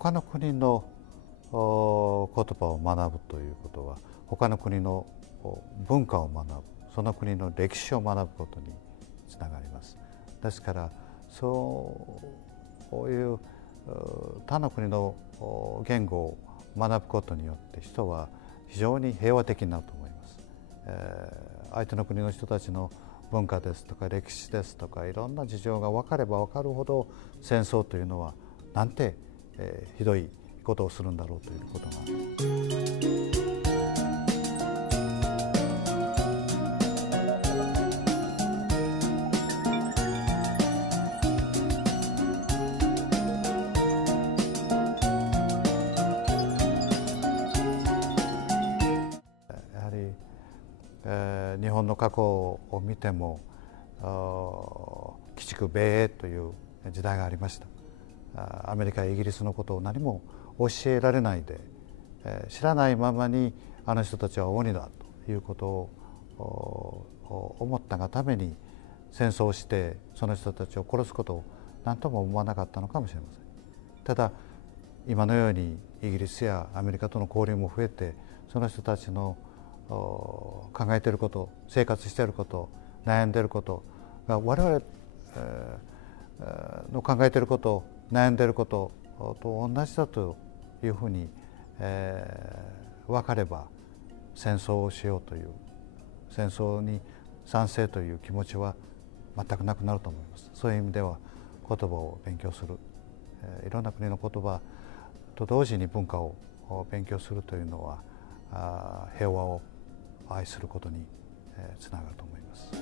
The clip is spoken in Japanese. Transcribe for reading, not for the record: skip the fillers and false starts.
他の国の言葉を学ぶということは他の国の文化を学ぶ、その国の歴史を学ぶことにつながります。ですからそういう他の国の言語を学ぶことによって人は非常に平和的になると思います。相手の国の人たちの文化ですとか歴史ですとかいろんな事情が分かれば分かるほど戦争というのはなんて、ひどいことをするんだろうということがやはり、日本の過去を見ても鬼畜米英という時代がありました。アメリカやイギリスのことを何も教えられないで、知らないままにあの人たちは鬼だということを思ったがために戦争をしてその人たちを殺すことを何とも思わなかったのかもしれません。ただ今のようにイギリスやアメリカとの交流も増えてその人たちの考えていること、生活していること、悩んでいることが我々の考えていること、悩んでいることと同じだというふうに分かれば戦争をしようという戦争に賛成という気持ちは全くなくなると思います。そういう意味では言葉を勉強する、いろんな国の言葉と同時に文化を勉強するというのは平和を愛することにつながると思います。